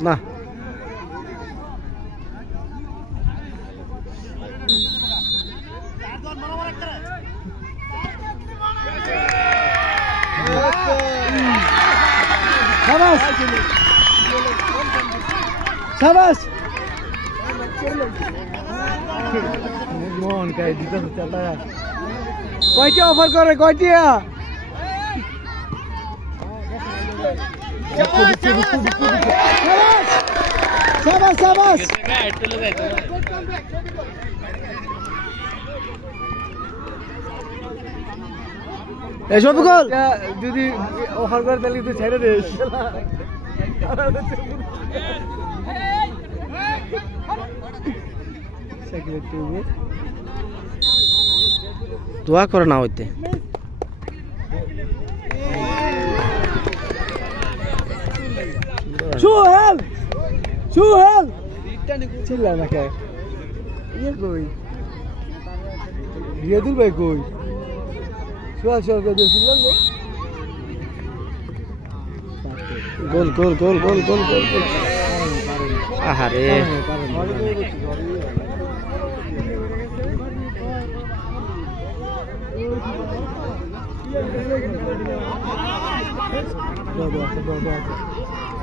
না শাবাশ শাবাশ মোহন কাই দিতে চাটা কয়টা অফার করে কয়টা শাবাশ শাবাশ এই শফিকুল যদি অফার করে তাহলে তুই ছেড়ে দে দোয়া করে না হইতে সুহেল সুহেল চিল্লা না কে ইয়ে কই রিয়াদুল ভাই কই সোয়াল সোয়াল করে দিয়েছিলাম গোল গোল গোল গোল গোল গোল গোল আহারে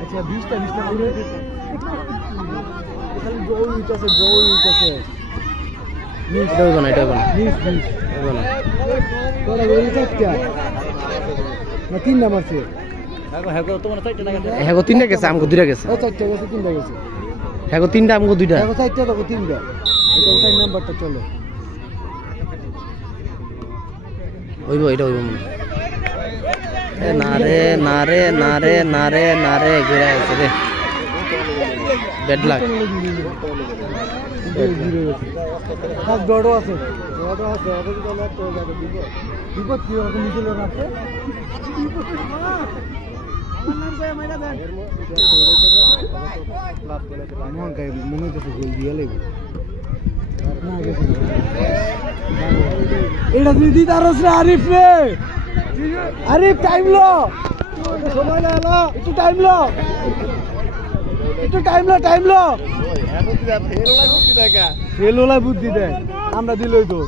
আচ্ছা 20টা করে খালি গোল উঠেছে এটা হবে না এটা হবে না তোরা গোল চারটা না তিন নাম্বার আছে হ্যাঁ তিনটা গেছে আমাকে দুইটা গেছে চারটা গেছে তিনটা গেছে হ্যাঁ তিনটা আমাকে দুইটা হ্যাঁ চারটা দেখো তিনটা এটা ওটাই নাম্বারটা চলো হইব এটা হইব মনে না রে না রে না রে না রে না রে ঘুরে আছে রে ব্যাড লাক সব ডড়ো আছে বিপদ কি ওরকম নিচে লোক আছে মনে হচ্ছে গোল দিয়ে লাগবে এটা দিদি তারস রে আরিফ রে আরিফ টাইম লো সময় না হলো একটু টাইম লো ফেল ওলা বুদ্ধি দেয় আমরা দিলই তো